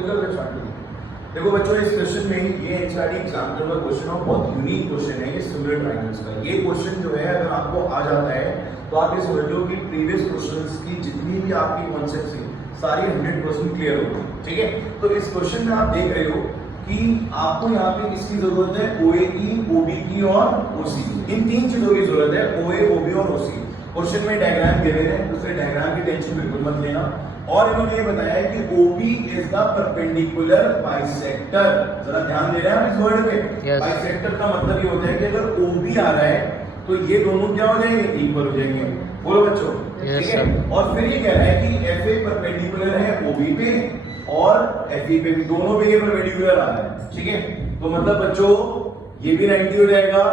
देखो बच्चों, इस क्वेश्चन में ये एनसीईआरटी एग्जाम का क्वेश्चन है, बहुत यूनिक क्वेश्चन है ये सिमिलर ट्रायंगल्स का। ये क्वेश्चन जो है अगर आपको आ जाता है तो आप ये समझ लो कि प्रीवियस क्वेश्चंस की जितनी भी आपकी कॉन्सेप्ट्स हैं सारी 100% क्लियर होगी। ठीक है, तो इस क्वेश्चन में आप देख रहे हो कि आपको यहाँ पे किसकी जरूरत है, ओए की, ओबी की और ओसी की। इन तीन चीजों की जरूरत है, ओए, ओबी और ओसी। क्वेश्चन में डायग्राम गिवन है, दूसरे डायग्राम की टेंशन बिल्कुल मत लेना। और इन्होंने ये बताया है कि OB is the perpendicular bisector. जरा ध्यान दे रहे हैं आप इस वर्ड पे। बाइसेक्टर का मतलब ये होता है कि अगर OB आ रहा है तो ये दोनों क्या हो जाएंगे, इक्वल हो जाएंगे। बोलो बच्चों, ठीक है। और फिर ये कह रहा है कि FA परपेंडिकुलर है OB पे और FE पे भी, दोनों पे ये परपेंडिकुलर आ रहा है। ठीक है, तो मतलब बच्चों ये भी 90 हो जाएगा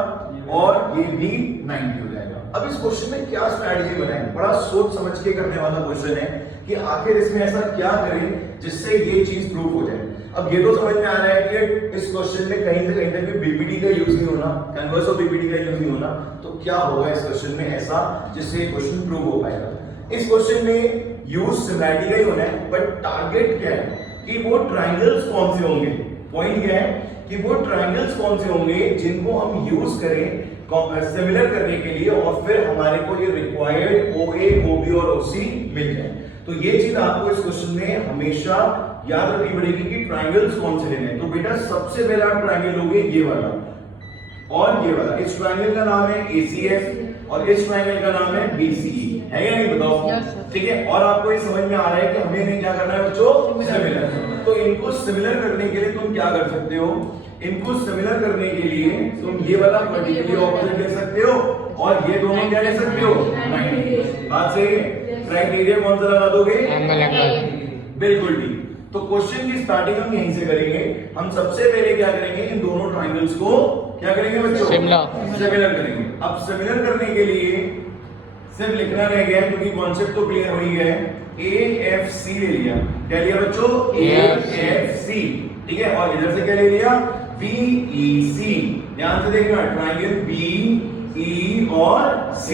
और ये भी 90 हो जाएगा। अब इस क्वेश्चन में क्या स्ट्रैटेजी बनाएंगे, बड़ा सोच समझ के करने वाला क्वेश्चन है कि आखिर इसमें ऐसा क्या करें जिससे ये चीज प्रूव हो जाए। अब ये तो समझ में आ रहा है कि इस क्वेश्चन में कहीं से कहीं तक भी बीपीटी का यूज नहीं होना, कन्वर्स ऑफ बीपीटी का यूज नहीं होना। तो क्या होगा इस क्वेश्चन में ऐसा जिससे ये क्वेश्चन प्रूव हो पाएगा। इस क्वेश्चन में यूज सिमिलैरिटी का ही होना है, बट टारगेट क्या है कि वो ट्राइंगल्स कौन से होंगे। पॉइंट क्या है कि वो ट्राइंगल्स कौन से होंगे जिनको हम यूज करें सिमिलर करने के लिए और फिर हमारे को ये रिक्वायर्ड OA, OB और OC मिल जाए। तो ये चीज आपको इस क्वेश्चन में हमेशा याद रखनी पड़ेगी कि ट्राइंगल्स कौन से लेने हैं। तो बेटा सबसे पहला ट्राइंगल होंगे ये वाला और ये वाला। इस ट्राइंगल का नाम है ACF और इस ट्राइंगल का नाम है BCE, है या नहीं बताओ। ठीक है, और आपको ये समझ में आ रहा है कि हमें नहीं क्या करना है बच्चों, सिमिलर। तो इनको सिमिलर करने के लिए तुम क्या कर सकते हो, इनको सिमिलर करने के लिए तुम ये वाला पर्टिकुलरली ऑपोजिट ले सकते हो और ये दोनों क्या ले सकते हो, 90। बात सही है। क्राइटेरिया कौन सा लगा दोगे, एंगल। बिल्कुल ठीक। तो क्वेश्चन की स्टार्टिंग हम यहीं से करेंगे। हम सबसे पहले क्या करेंगे, इन दोनों ट्राइंगल्स को क्या करेंगे बच्चों, सिमिलर करेंगे। अब सिमिलर करने के लिए सिर्फ लिखना रह गया क्योंकि कॉन्सेप्ट तो क्लियर हो ही गया है। AFC ले लिया, क्या लिया बच्चों, AFC। ठीक है, और इधर से क्या ले लिया, BEC। ध्यान से देखना, ट्राइंगल BE और C।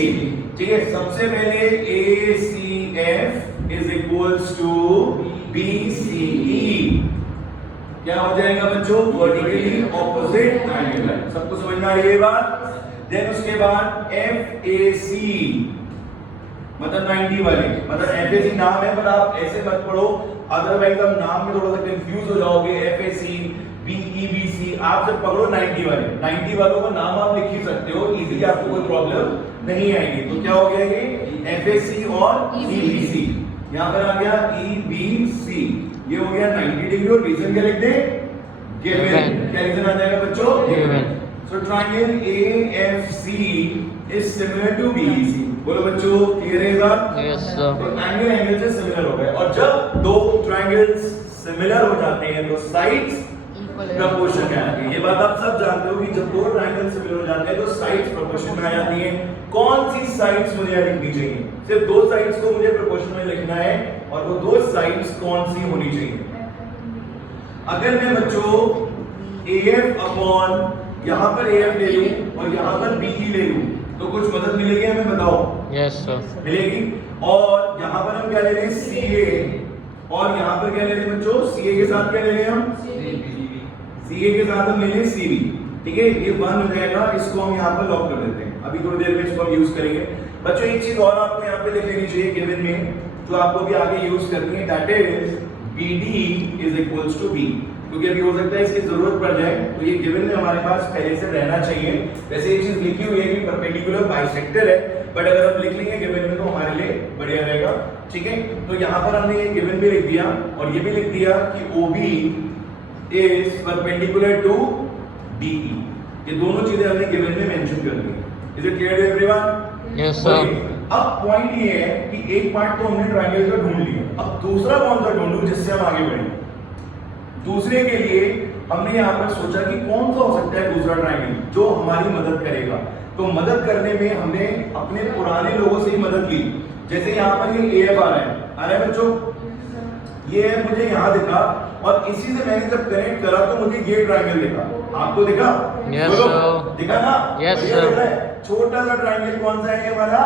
ठीक है, सबसे पहले ACF is equals to BCE। क्या हो जाएगा बच्चों, वर्टिकली ऑपोजिट ट्राइंगल। सबको समझ में आ रही है बात। देन उसके बाद FAC मतलब 90 वाले, मतलब FAC नाम है पर आप ऐसे मत पढ़ो, अदरवाइज आप नाम में थोड़ा सा कंफ्यूज हो जाओगे। FAC, BEBC, आप जब पकड़ो 90 वाले, 90 वालों का नाम आप लिख ही सकते हो इजीली, आपको कोई प्रॉब्लम नहीं आएगी। तो क्या हो गया ये FAC और EBC। यहाँ पर आ गया EBC, ये हो गया 90 डिग्री और रीजन क्या लिख दे, गिवन। क्या रीजन आ जाएगा बच्चों, given. So triangle AFC is similar to BEC। बोलो बच्चों, क्लियर है बात? Yes sir. तो एंगल एंगल से सिमिलर हो गए, और जब दो ट्रायंगल्स सिमिलर हो जाते हैं तो साइड्स प्रोपोर्शन में आती है। ये बात आप सब जानते हो कि जब दो ट्रायंगल सिमिलर हो जाते हैं तो साइड्स प्रोपोर्शन में आ जाती हैं। कौन सी साइड्स मुझे लिखनी चाहिए, सिर्फ दो साइड्स को मुझे प्रोपोर्शन में लिखना है, और वो दो साइड्स कौन सी होनी चाहिए। अगर मैं बच्चों AF अपॉन यहां पर AF ले लूं और यहां पर BE ले लूं तो कुछ मदद मिलेगी हमें, बताओ। यस सर, मिलेगी। और यहां पर हम क्या ले रहे हैं, CA, और यहां पर क्या ले रहे हैं बच्चों, CA के साथ क्या ले रहे हैं हम, CA के साथ हम ले रहे हैं CB। ठीक है, ये 1 हो जाएगा, इसको हम यहां पर लॉक कर देते हैं। अभी थोड़ी देर में इसको हम यूज करेंगे। बच्चों एक चीज और आपको यहां पे लिख लेनी चाहिए गिवन में, जो आपको भी आगे यूज करनी है, that is BD is equals to B। क्योंकि अभी हो सकता है इसकी जरूरत पड़ जाए, तो ये गिवन में हमारे पास पहले से रहना चाहिए। वैसे ये चीज लिखी हुई है कि परपेंडिकुलर बाइसेक्टर है, बट अगर हम लिख लेंगे गिवन में तो हमारे लिए बढ़िया रहेगा। ठीक है, तो यहाँ पर हमने ये गिवन भी लिख दिया और ये भी लिख दिया कि OB is perpendicular to DE। ये दोनों चीजें हमने गिवन में मेंशन कर दी। Is it clear to everyone? Yes sir. अब पॉइंट ये है कि एक पार्ट तो हमने ट्रायंगल का ढूंढ लिया, अब दूसरा कौन सा ढूंढूं जिससे हम आगे बढ़ें। दूसरे के लिए हमने यहाँ पर सोचा कि कौन सा हो सकता है दूसरा ट्रायंगल जो हमारी मदद करेगा। तो मदद करने में हमने अपने पुराने लोगों से ही मदद ली। जैसे यहाँ पर ये AF आ रहा है बच्चों, ये है मुझे यहाँ दिखा, और इसी से मैंने जब कनेक्ट करा तो मुझे ये ट्रायंगल दिखा। आपको दिखा? Yes sir. दिखा ना? Yes sir. छोटा सा ट्रायंगल कौन सा है ये वाला,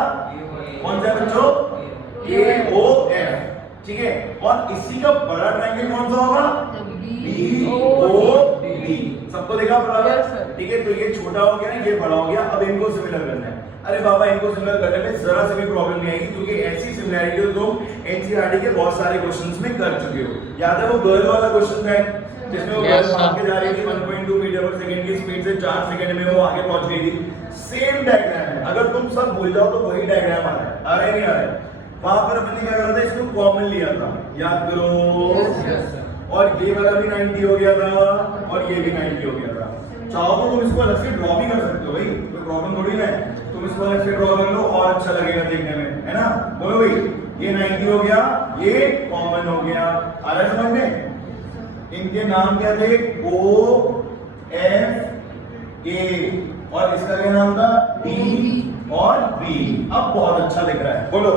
कौन सा है बच्चों, AOF। ठीक है, और इसी का बड़ा ट्रायंगल कौन सा होगा? BOD। सबको देखा बराबर? ठीक है, तो ये छोटा हो गया, ये बड़ा हो गया। अब इनको सिमिलर करना है। अरे बाबा, इनको सिमिलर करने में जरा से भी प्रॉब्लम नहीं आएगी, क्योंकि ऐसी सिमिलैरिटी तो तुम एनसीईआरटी के बहुत सारे क्वेश्चंस में कर चुके हो। याद है वो गर्ल वाला क्वेश्चन था जिसमें वो गर्ल भाग के जा रही थी 1.2 मीटर पर सेकंड की स्पीड से 4 सेकंड में वो आगे पहुंच गई थी। सेम डायग्राम है, अगर तुम सब भूल जाओ तो वही डायग्राम आ रहा है नहीं आ रहा है? वहां पर हमने क्या करा था, इसको कॉमन लिया था, याद करो। और ये वाला भी 90 हो गया था और ये भी 90 हो गया था। चाहो तो तुम इसको अलग से ड्रॉ भी कर सकते हो भाई, कोई प्रॉब्लम थोड़ी ना है। तुम इसको अलग से ड्रॉ कर लो और अच्छा लगेगा देखने में, है ना? बोलो भाई, ये 90 हो गया, ये कॉमन हो गया। आ रहा है समझ में? इनके नाम क्या थे? O F A, और इसका क्या नाम था? D और B। अब बहुत अच्छा दिख रहा है, बोलो।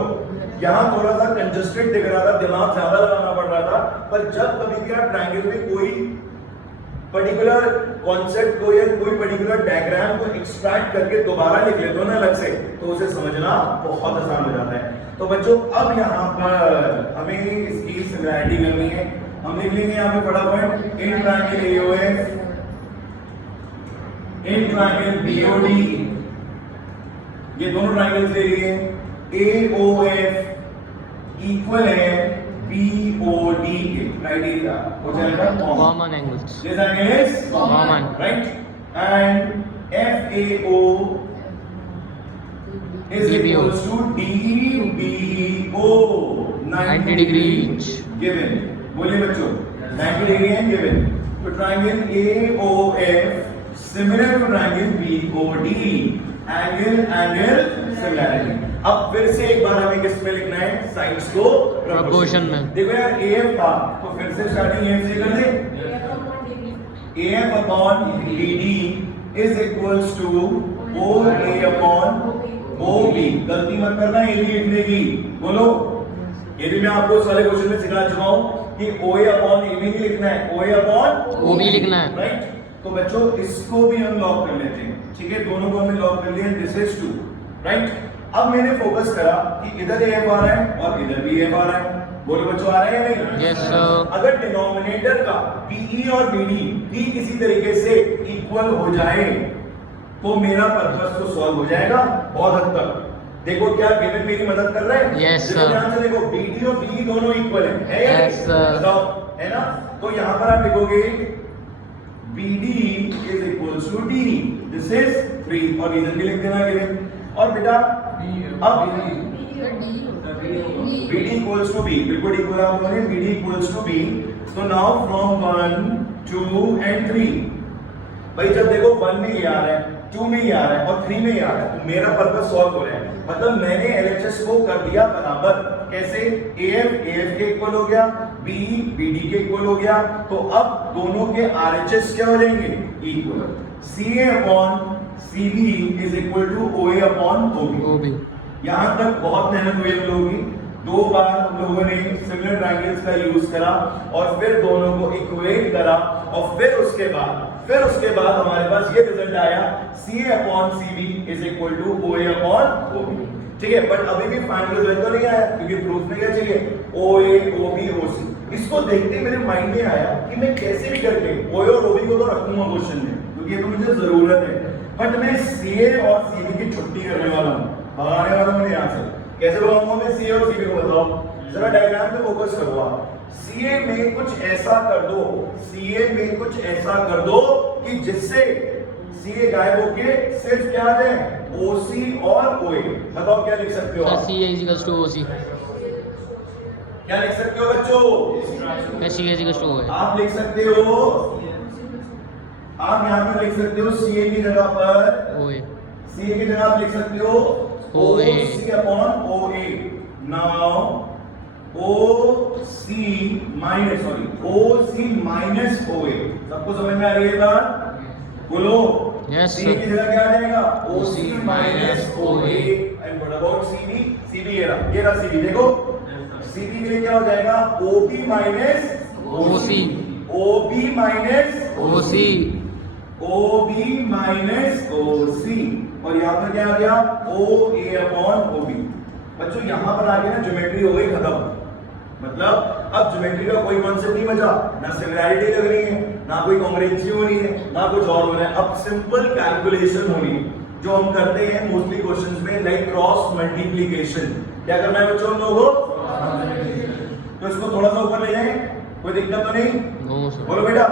यहाँ थोड़ा सा कंजस्टेड दिख रहा था, दिमाग ज्यादा लगाना पड़ रहा था, पर जब कभी भी आप ट्रायंगल में कोई पर्टिकुलर कॉन्सेप्ट को या कोई पर्टिकुलर डायग्राम को एक्सट्रैक्ट करके दोबारा लिख लेते हो ना अलग से, तो उसे समझना बहुत आसान हो जाता है। तो बच्चों, अब यहाँ पर हमें इसकी सिमिलैरिटी करनी है। हम लिख लेंगे यहाँ पे फटाफट, in triangle AOF, in triangle BOD, ये दोनों ट्रायंगल्स ले लिए। AOF इक्वल है BOD के, क्राइटेरिया हो जाएगा common angles. This angle is common, right? And FAO is equals to DBO 90 degrees given। बोलिए बच्चों, 90 डिग्री है गिवन। तो triangle AOF similar to triangle BOD, angle similarity. अब फिर से एक बार हमें किस में लिखना है? साइड्स को प्रोपोर्शन में। देखो यार, AF था तो फिर से स्टार्टिंग AF से कर दे। AF upon BD is equals to OA upon OB। गलती मत करना ये भी लिखने की, बोलो। ये भी मैं आपको इस वाले क्वेश्चन में सिखा चुका हूं कि OA अपॉन AB नहीं लिखना है, OA अपॉन OB लिखना है, राइट? तो बच्चों, इसको भी हम लॉक कर लेते हैं, ठीक है? दोनों को हमने लॉक कर लिया, दिस इज 2, राइट? अब मैंने फोकस करा कि इधर AF आ रहा है और इधर भी AF आ रहा है। बोलो बच्चों, आ रहा है या नहीं? Yes sir. अगर डिनोमिनेटर का BE और BD भी किसी तरीके से इक्वल हो जाए तो मेरा पर्पस तो सॉल्व हो जाएगा बहुत हद तक। देखो क्या गिवन मेरी मदद कर रहा है? Yes sir. ध्यान से देखो, BD और BE दोनों इक्वल है या यस सर। बताओ, है ना? तो यहाँ पर आप लिखोगे BD is equals to DD, this is 3, और रीजन भी लिख देना गिवन। और बेटा अब BD equals to B, बिल्कुल इक्वल आप लोगों ने, BD equals to B। तो नाउ फ्रॉम 1 2 and 3, भाई जब देखो 1 में ये आ रहा है, 2 में ये आ रहा है और 3 में ये आ रहा है, तो मेरा पर्पस सॉल्व हो रहा है। मतलब मैंने LHS को कर दिया बराबर। कैसे? AF के इक्वल हो गया, BE BD के इक्वल हो गया, तो अब दोनों के RHS क्या हो जाएंगे? Equal. CA upon CB is equal to OA upon OB। यहां तक बहुत मेहनत हुई हम लोगों की। 2 बार हम लोगों ने सिमिलर ट्रायंगल्स का यूज करा और फिर दोनों को इक्वेट करा, और फिर उसके बाद हमारे पास ये रिजल्ट आया, CA upon CB is equal to OA upon OB। ठीक है, बट अभी भी फाइनल रिजल्ट तो नहीं आया, क्योंकि प्रूफ में क्या चाहिए? OA OB OC। इसको देखते मेरे माइंड में आया कि मैं कैसे भी करके OA और OB को तो रखूंगा क्वेश्चन में, क्योंकि ये तो मुझे जरूरत है, बट मैं CA और CB की छुट्टी करने वाला हूँ, भगाने वाला हूँ यहाँ से। कैसे भगाऊंगा मैं CA और CB को? बताओ जरा, डायग्राम पे फोकस करो आप। CA में कुछ ऐसा कर दो, CA में कुछ ऐसा कर दो कि जिससे CA गायब होके सिर्फ क्या आ जाए? OC और OA। बताओ क्या लिख सकते हो आप? CA equals to OC। क्या लिख सकते हो बच्चों? CA equals to OA। आप लिख सकते हो, आप यहाँ पर लिख सकते हो CA की जगह पर OA। CA की जगह आप लिख सकते हो OC upon OA। Now OC minus OA। सबको समझ में आ रही है बात? बोलो। यस CA की जगह क्या आ जाएगा? OC minus OA। And what about CB? CB ये रहा CB। देखो CB के लिए क्या हो जाएगा? OB minus OC। OB minus OC। OB minus OC, और यहाँ पर क्या आ गया? OA upon OB। बच्चों यहाँ पर आगे ना ज्योमेट्री हो गई खत्म। मतलब अब ज्योमेट्री का कोई कॉन्सेप्ट नहीं बचा, ना सिमिलैरिटी लग रही है, ना कोई कॉन्ग्रुएंसी होनी है, ना कुछ और होना है। अब सिंपल कैलकुलेशन होनी है जो हम करते हैं मोस्टली क्वेश्चंस में, लाइक क्रॉस मल्टीप्लिकेशन। क्या करना है बच्चों हम लोगों को? तो इसको थोड़ा सा ऊपर ले जाएं, कोई दिक्कत तो नहीं? No sir. बोलो बेटा,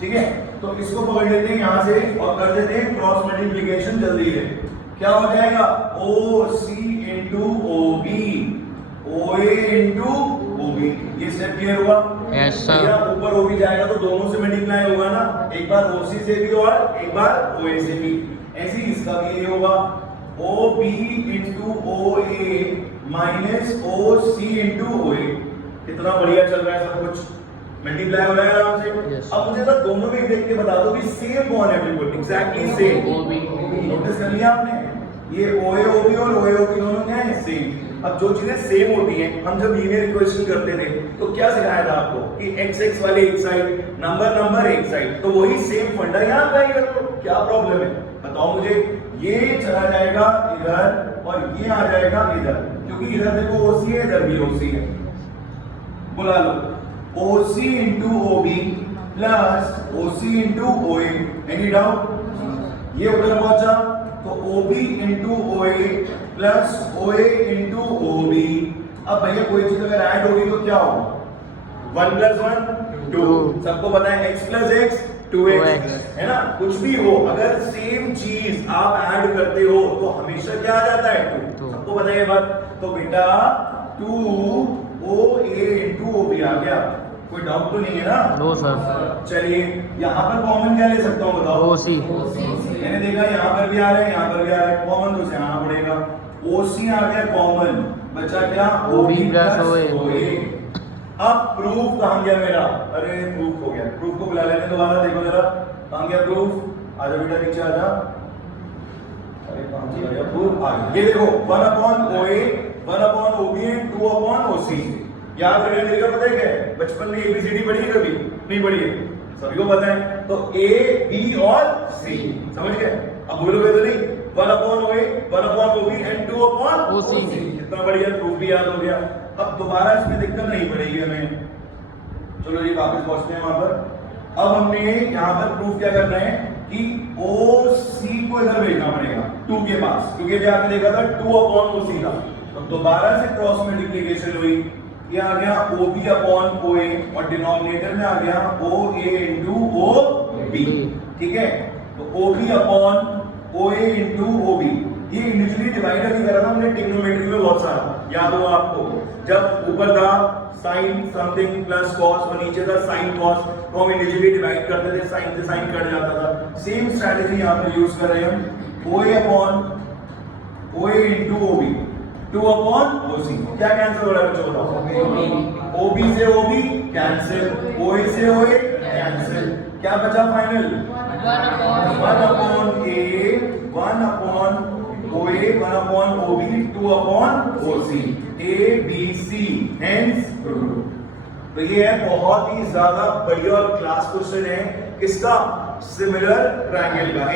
ठीक है। तो इसको पकड़ लेते हैं यहां से और कर देते हैं क्रॉस मल्टीप्लिकेशन जल्दी है। क्या हो जाएगा? OC into OB, OA into OB। ये स्टेप क्लियर हुआ? Yes sir. ऊपर OB जाएगा तो दोनों से मल्टीप्लाई होगा ना, एक बार OC से भी और एक बार OA से भी। ऐसे ही इसका भी ये होगा OB into OA minus OC into OA। कितना बढ़िया चल रहा है सब कुछ, मल्टीप्लाई हो रहा है आराम से। Yes. अब मुझे तो दोनों में देख के बता दो कि सेम कौन है, बिल्कुल एग्जैक्टली सेम। OB नोटिस कर लिया आपने? ये OA OB और OA OB दोनों क्या है? सेम। अब जो चीजें सेम होती हैं, हम जब लीनियर इक्वेशन करते थे तो क्या सिखाया था आपको कि x x वाले एक साइड, नंबर एक साइड, तो वही सेम फंडा यहां अप्लाई कर लो। क्या प्रॉब्लम है बताओ मुझे? ये चला जाएगा इधर और ये आ जाएगा इधर, क्योंकि इधर देखो OC है, इधर भी OC है। बुला लो OC into OB plus OC into OA। Any doubt? ये उधर पहुंचा तो OB into OA plus OA into OB। अब भैया कोई चीज अगर ऐड होगी तो क्या होगा? 1 प्लस 1 2। सबको पता है x प्लस x 2x, है ना? कुछ भी हो, अगर सेम चीज आप ऐड करते हो तो हमेशा क्या आ जाता है? 2। सबको पता है ये बात? तो बेटा 2OA इंटू OB आ गया। कोई डाउट तो नहीं है ना? No sir. चलिए यहाँ पर कॉमन क्या ले सकता हूँ बताओ? OC। मैंने देखा यहाँ पर भी आ रहा है, यहाँ पर भी आ रहा है, कॉमन तो से आना पड़ेगा। OC आ गया कॉमन, बचा क्या? OB plus OA। अब प्रूफ कहाँ गया मेरा? अरे प्रूफ हो गया, प्रूफ को बुला लेने दोबारा, देखो जरा कहाँ गया प्रूफ? आजा बेटा नीचे आजा। अरे कहाँ चला गया प्रूफ? आ गया, ये देखो 1 upon OA 1 upon OB and 2 upon OC। याद रखने तरीका पता है क्या है? बचपन में ABCD पढ़ी है कभी? नहीं पढ़ी है? सभी को पता है। तो A B और C, समझ गए? अब बोलोगे तो नहीं? 1 upon OA 1 upon OB and 2 upon OC। कितना बढ़िया, प्रूफ भी याद हो गया। अब दोबारा इसमें दिक्कत नहीं पड़ेगी हमें। चलो जी वापस पहुंचते हैं वहां पर। अब हमने यहाँ पर प्रूफ क्या करना है कि OC को इधर भेजना पड़ेगा 2 के पास, क्योंकि अभी आपने देखा था 2 अपॉन OC था। तो दोबारा से क्रॉस मल्टीप्लिकेशन हुई, ये आ गया OB अपॉन OA और डिनोमिनेटर में आ गया OA इंटू OB। ठीक है, तो OB upon OA into OB। ये इंडिविजुअली डिवाइड अभी करा था हमने ट्रिग्नोमेट्री में बहुत सारा, याद हो आपको? जब ऊपर था साइन समथिंग प्लस कॉस और नीचे था साइन कॉस, तो हम इंडिविजुअली डिवाइड करते थे, साइन से साइन कट जाता था। सेम स्ट्रेटजी यहाँ पर यूज कर रहे हैं हम। OA upon OA into OB 2 upon OC। क्या कैंसिल हो रहा है बच्चों बताओ? OB से OB कैंसिल, OA से OA कैंसिल, क्या बचा final? 1 upon A 1 upon OA 1 upon OB 2 upon OC। ABC hence proof. तो ये है बहुत ही ज्यादा बढ़िया और क्लास क्वेश्चन है किसका? सिमिलर ट्रायंगल का।